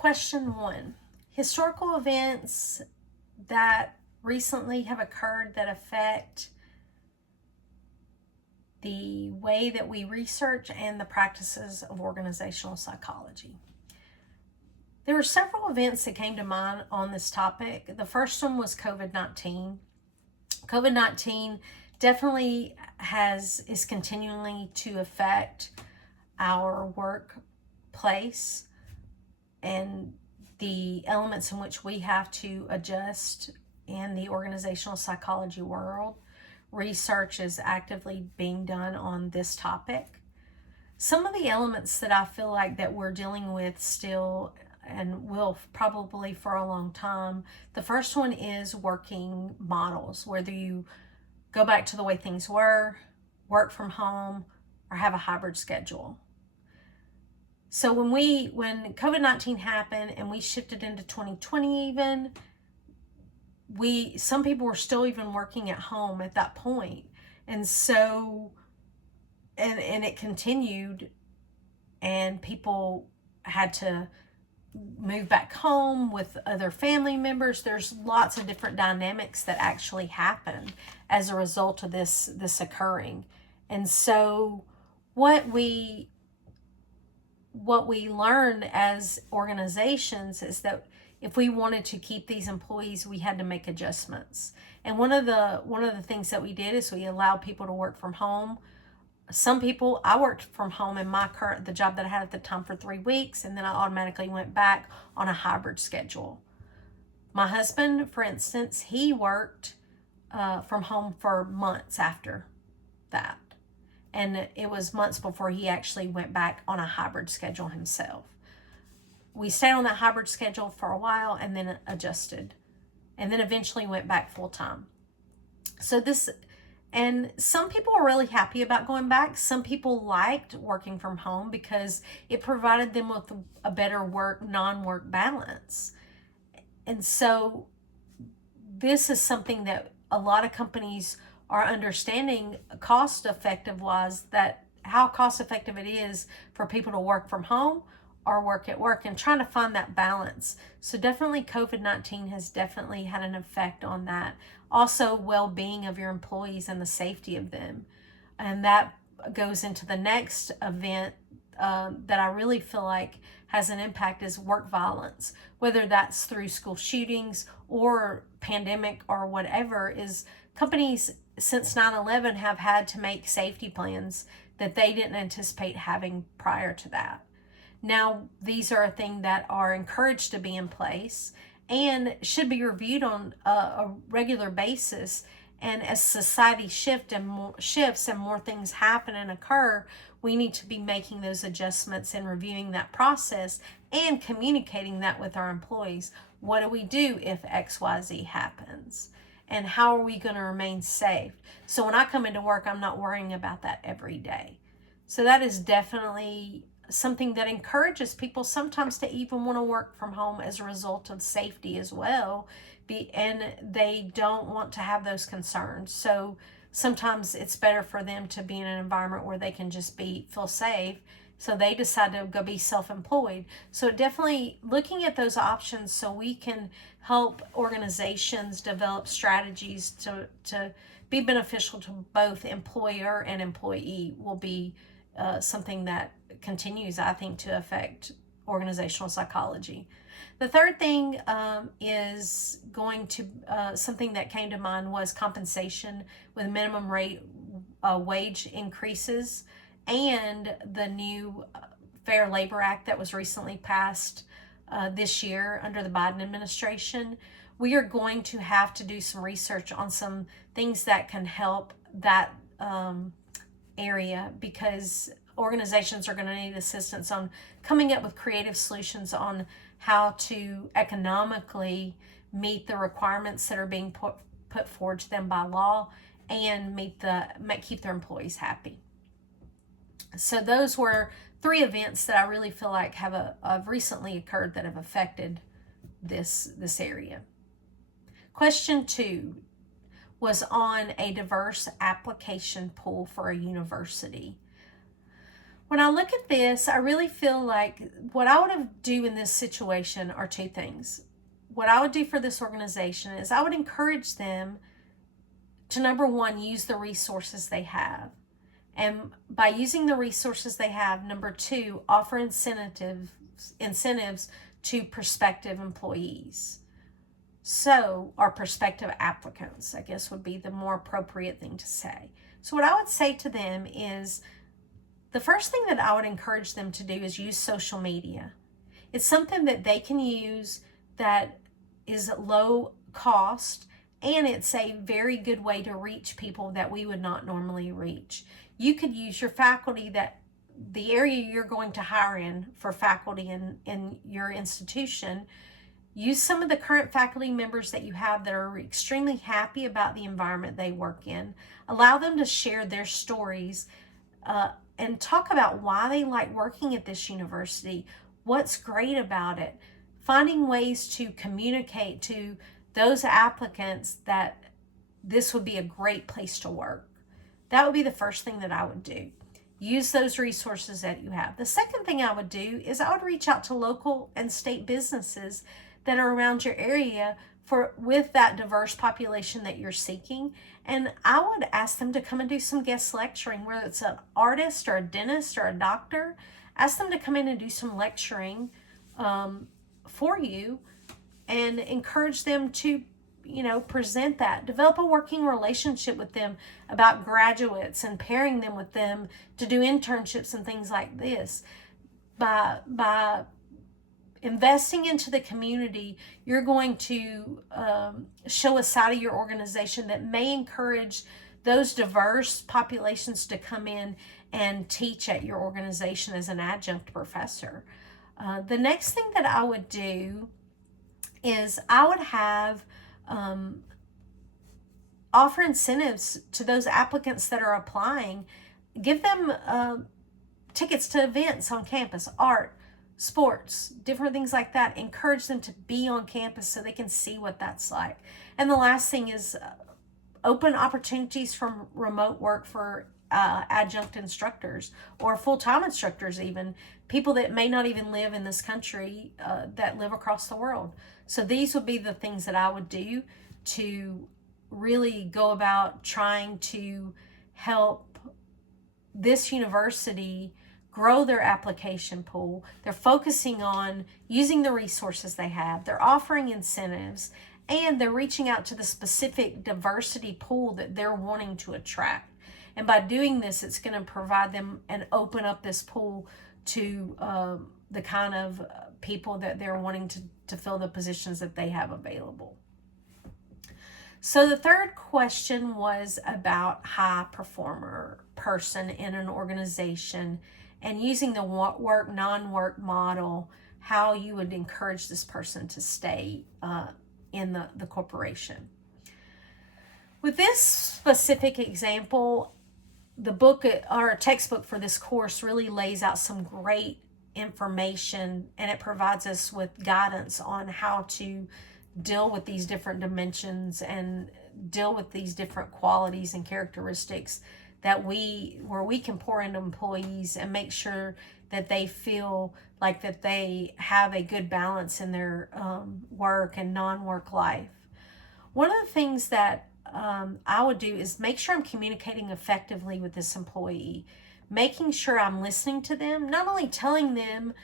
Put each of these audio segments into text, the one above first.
Question 1. Historical events that recently have occurred that affect the way that we research and the practices of organizational psychology. There were several events that came to mind on this topic. The first one was COVID-19. COVID-19 definitely is continuing to affect our workplace and the elements in which we have to adjust in the organizational psychology world. Research is actively being done on this topic. Some of the elements that I feel like that we're dealing with still and will probably for a long time, the first one is working models, whether you go back to the way things were, work from home, or have a hybrid schedule. So when COVID-19 happened and we shifted into 2020 even, some people were still even working at home at that point. And so, and it continued, and people had to move back home with other family members. There's lots of different dynamics that actually happened as a result of this occurring. And so what we learned as organizations is that if we wanted to keep these employees, we had to make adjustments. And one of the things that we did is we allowed people to work from home. Some people, I worked from home in the job that I had at the time for 3 weeks, and then I automatically went back on a hybrid schedule. My husband, for instance, he worked from home for months after that. And it was months before he actually went back on a hybrid schedule himself. We stayed on that hybrid schedule for a while and then adjusted. And then eventually went back full time. And some people were really happy about going back. Some people liked working from home because it provided them with a better non-work balance. And so this is something that a lot of companies are understanding cost effective wise, that how cost effective it is for people to work from home or work at work, and trying to find that balance. So definitely COVID-19 has definitely had an effect on that. Also, well-being of your employees and the safety of them. And that goes into the next event that I really feel like has an impact is work violence, whether that's through school shootings or pandemic or whatever. Is companies since 9/11 have had to make safety plans that they didn't anticipate having prior to that. Now, these are a thing that are encouraged to be in place and should be reviewed on a regular basis. And as society shifts and more things happen and occur, we need to be making those adjustments and reviewing that process and communicating that with our employees. What do we do if XYZ happens? And how are we going to remain safe? So when I come into work, I'm not worrying about that every day. So that is definitely something that encourages people sometimes to even want to work from home as a result of safety as well. And they don't want to have those concerns. So sometimes it's better for them to be in an environment where they can just feel safe. So they decide to go be self-employed. So definitely looking at those options so we can help organizations develop strategies to be beneficial to both employer and employee will be something that continues, I think, to affect organizational psychology. The third thing is going to, something that came to mind was compensation with minimum rate wage increases and the new Fair Labor Act that was recently passed this year under the Biden administration. We are going to have to do some research on some things that can help that area, because organizations are going to need assistance on coming up with creative solutions on how to economically meet the requirements that are being put forward to them by law and keep their employees happy. So those were 3 events that I really feel like have recently occurred that have affected this area. Question 2 was on a diverse application pool for a university. When I look at this, I really feel like what I would have do in this situation are two things. What I would do for this organization is I would encourage them to, number one, use the resources they have. And by using the resources they have, number two, offer incentives to prospective employees. So, or prospective applicants, I guess would be the more appropriate thing to say. So what I would say to them is, the first thing that I would encourage them to do is use social media. It's something that they can use that is low cost, and it's a very good way to reach people that we would not normally reach. You could use your faculty, that the area you're going to hire in for faculty in your institution. Use some of the current faculty members that you have that are extremely happy about the environment they work in. Allow them to share their stories and talk about why they like working at this university, what's great about it, finding ways to communicate to those applicants that this would be a great place to work. That would be the first thing that I would do. Use those resources that you have. The second thing I would do is I would reach out to local and state businesses that are around your area with that diverse population that you're seeking. And I would ask them to come and do some guest lecturing, whether it's an artist or a dentist or a doctor. Ask them to come in and do some lecturing for you, and encourage them to, present that. Develop a working relationship with them about graduates and pairing them with them to do internships and things like this. By investing into the community, you're going to show a side of your organization that may encourage those diverse populations to come in and teach at your organization as an adjunct professor. The next thing that I would do is I would have offer incentives to those applicants that are applying. Give them tickets to events on campus, art, sports, different things like that. Encourage them to be on campus so they can see what that's like. And the last thing is open opportunities from remote work for adjunct instructors or full-time instructors, even people that may not even live in this country, that live across the world. So these would be the things that I would do to really go about trying to help this university grow their application pool. They're focusing on using the resources they have. They're offering incentives, and they're reaching out to the specific diversity pool that they're wanting to attract. And by doing this, it's going to provide them and open up this pool to the kind of people that they're wanting to fill the positions that they have available. So the third question was about high performer person in an organization and using the work, non-work model, how you would encourage this person to stay in the corporation. With this specific example, the book, our textbook for this course, really lays out some great information, and it provides us with guidance on how to deal with these different dimensions and deal with these different qualities and characteristics where we can pour into employees and make sure that they feel like that they have a good balance in their work and non-work life. One of the things that I would do is make sure I'm communicating effectively with this employee, making sure I'm listening to them, not only telling them,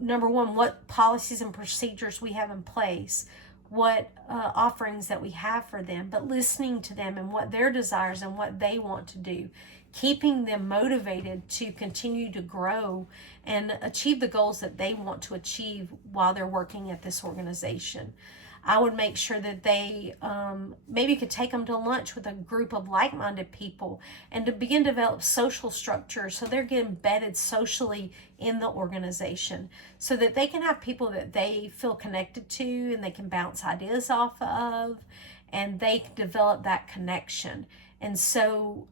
number one, what policies and procedures we have in place, what offerings that we have for them, but listening to them and what their desires and what they want to do, keeping them motivated to continue to grow and achieve the goals that they want to achieve while they're working at this organization. I would make sure that they maybe could take them to lunch with a group of like-minded people and to begin to develop social structures so they're getting embedded socially in the organization so that they can have people that they feel connected to and they can bounce ideas off of, and they can develop that connection. And so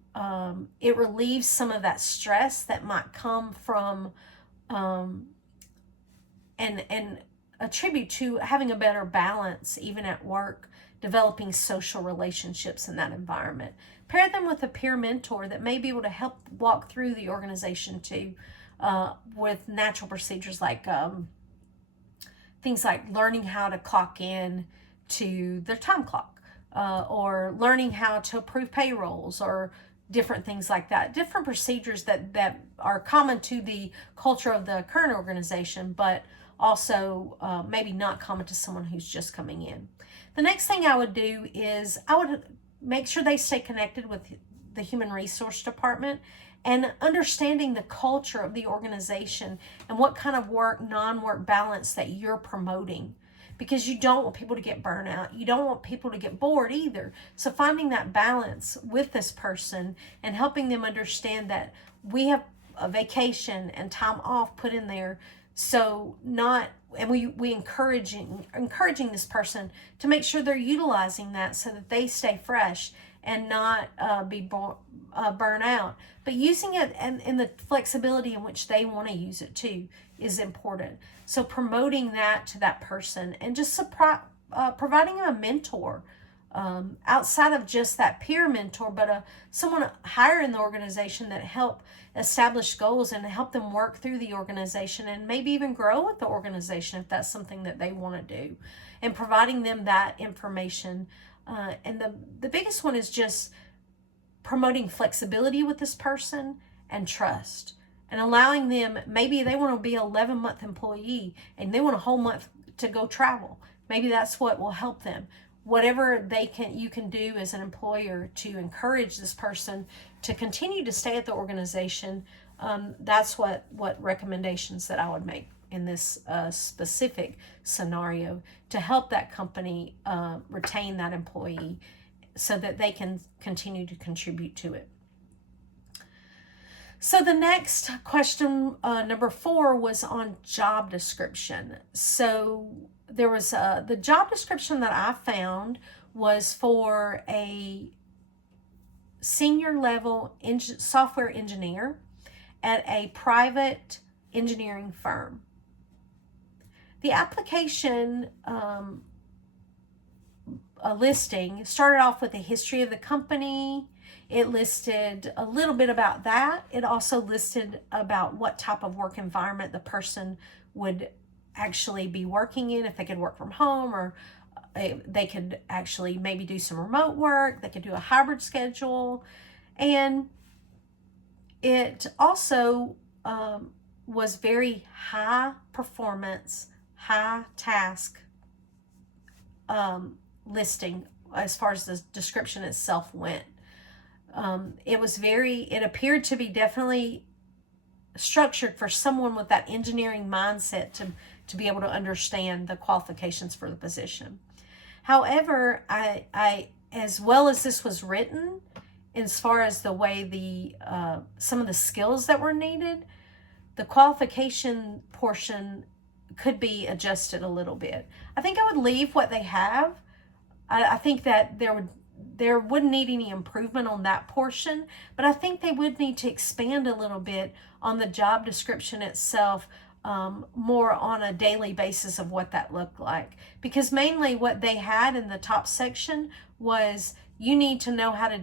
it relieves some of that stress that might come from and attribute to having a better balance even at work developing social relationships in that environment. Pair them with a peer mentor that may be able to help walk through the organization too, with natural procedures like things like learning how to clock in to their time clock, or learning how to approve payrolls, or different things like that. Different procedures that are common to the culture of the current organization, but also maybe not common to someone who's just coming in. The next thing I would do is I would make sure they stay connected with the human resource department and understanding the culture of the organization and what kind of work, non-work balance that you're promoting. Because you don't want people to get burnt out. You don't want people to get bored either. So finding that balance with this person and helping them understand that we have a vacation and time off put in there. So we encouraging this person to make sure they're utilizing that so that they stay fresh and not be burnt out. But using it and the flexibility in which they want to use it too is important. So promoting that to that person and just providing them a mentor, outside of just that peer mentor, but someone higher in the organization that help establish goals and help them work through the organization and maybe even grow with the organization if that's something that they want to do, and providing them that information. And the biggest one is just promoting flexibility with this person and trust, and allowing them, maybe they want to be an 11-month employee and they want a whole month to go travel. Maybe that's what will help them. Whatever you can do as an employer to encourage this person to continue to stay at the organization, that's what recommendations that I would make in this specific scenario to help that company retain that employee so that they can continue to contribute to it. So the next question, number 4, was on job description. So there was the job description that I found was for a senior level software engineer at a private engineering firm. The application listing started off with a history of the company. It listed a little bit about that. It also listed about what type of work environment the person would actually be working in, if they could work from home, or they could actually maybe do some remote work. They could do a hybrid schedule. And it also was very high performance, high task listing as far as the description itself went. It appeared to be definitely structured for someone with that engineering mindset to be able to understand the qualifications for the position. However, I as well as this was written, as far as the way some of the skills that were needed, the qualification portion could be adjusted a little bit. I think I would leave what they have. I think that there wouldn't need any improvement on that portion, but I think they would need to expand a little bit on the job description itself, more on a daily basis of what that looked like. Because mainly what they had in the top section was, you need to know how to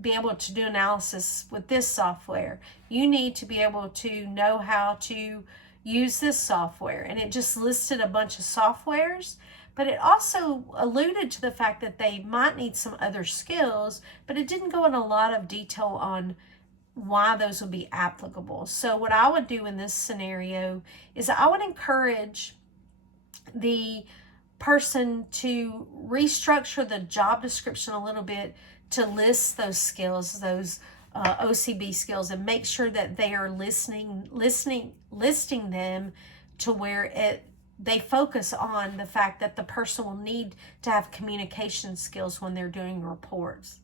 be able to do analysis with this software. You need to be able to know how to use this software. And it just listed a bunch of softwares. But it also alluded to the fact that they might need some other skills, but it didn't go in a lot of detail on why those would be applicable. So what I would do in this scenario is I would encourage the person to restructure the job description a little bit to list those skills, those OCB skills, and make sure that they are listing them to where they focus on the fact that the person will need to have communication skills when they're doing reports.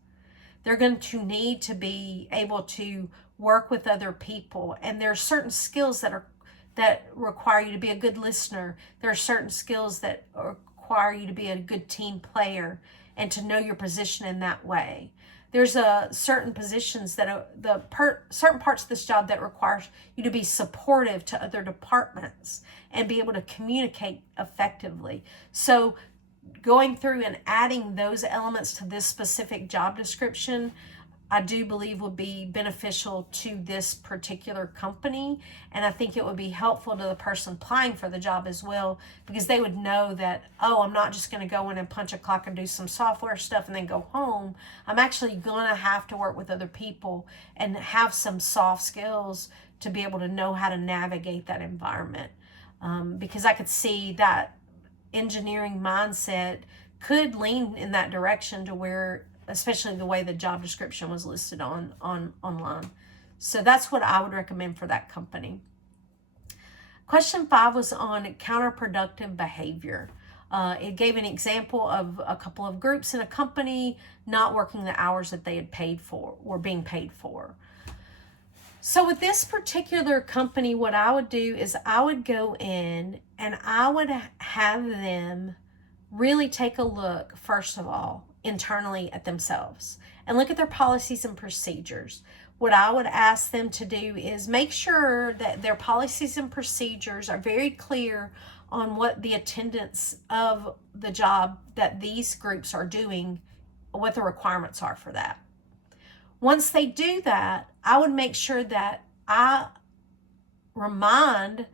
They're going to need to be able to work with other people. And there are certain skills that require you to be a good listener. There are certain skills that require you to be a good team player and to know your position in that way. There's certain positions that certain parts of this job that requires you to be supportive to other departments and be able to communicate effectively. So going through and adding those elements to this specific job description, I do believe would be beneficial to this particular company. And I think it would be helpful to the person applying for the job as well, because they would know that, oh, I'm not just going to go in and punch a clock and do some software stuff and then go home. I'm actually going to have to work with other people and have some soft skills to be able to know how to navigate that environment. Because I could see that engineering mindset could lean in that direction to where, especially the way the job description was listed online. So that's what I would recommend for that company. Question 5 was on counterproductive behavior. It gave an example of a couple of groups in a company not working the hours that they had were being paid for. So with this particular company, what I would do is I would go in and I would have them really take a look, first of all, internally at themselves and look at their policies and procedures. What I would ask them to do is make sure that their policies and procedures are very clear on what the attendance of the job that these groups are doing, what the requirements are for that. Once they do that, I would make sure that I remind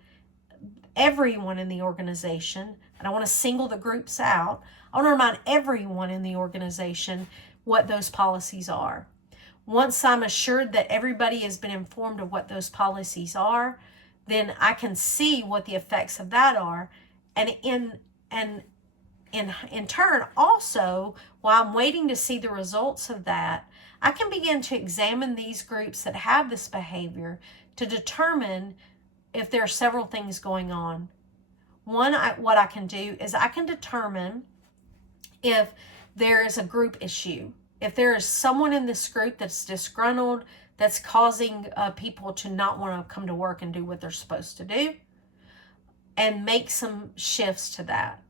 everyone in the organization, and I want to single the groups out, I want to remind everyone in the organization what those policies are. Once I'm assured that everybody has been informed of what those policies are, then I can see what the effects of that are. And in turn, also, while I'm waiting to see the results of that, I can begin to examine these groups that have this behavior to determine if there are several things going on. One, what I can do is I can determine if there is a group issue. If there is someone in this group that's disgruntled, that's causing people to not want to come to work and do what they're supposed to do, and make some shifts to that.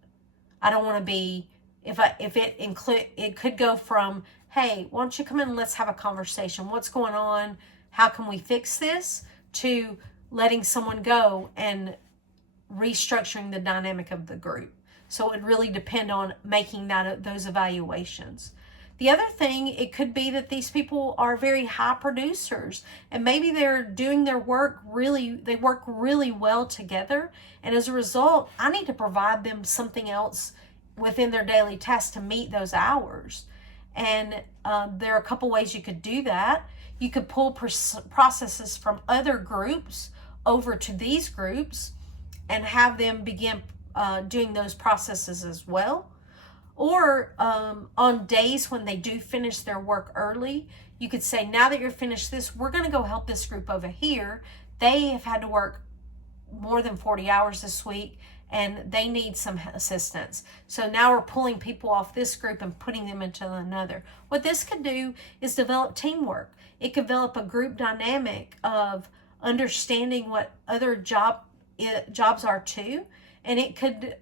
I don't want to be, it could go from, hey, why don't you come in and let's have a conversation. What's going on? How can we fix this? To letting someone go and restructuring the dynamic of the group. So it would really depend on making those evaluations. The other thing, it could be that these people are very high producers and maybe they're doing their work they work really well together. And as a result, I need to provide them something else within their daily tasks to meet those hours. And there are a couple ways you could do that. You could pull processes from other groups over to these groups and have them begin doing those processes as well. Or on days when they do finish their work early, you could say, now that you're finished this, we're going to go help this group over here. They have had to work more than 40 hours this week and they need some assistance. So now we're pulling people off this group and putting them into another. What this could do is develop teamwork. It could develop a group dynamic of understanding what other jobs are too. And it could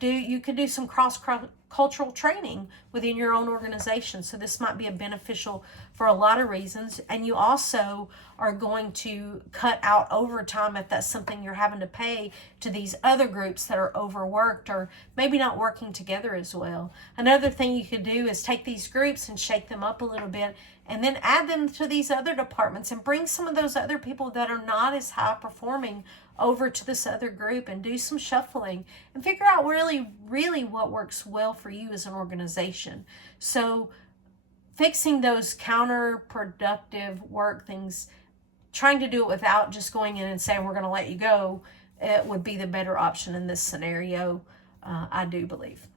you could do some cross-cultural training within your own organization. So this might be beneficial for a lot of reasons. And you also are going to cut out overtime if that's something you're having to pay to these other groups that are overworked or maybe not working together as well. Another thing you could do is take these groups and shake them up a little bit and then add them to these other departments and bring some of those other people that are not as high performing over to this other group and do some shuffling and figure out really what works well for you as an organization. So fixing those counterproductive work things, trying to do it without just going in and saying we're going to let you go, it would be the better option in this scenario, I do believe.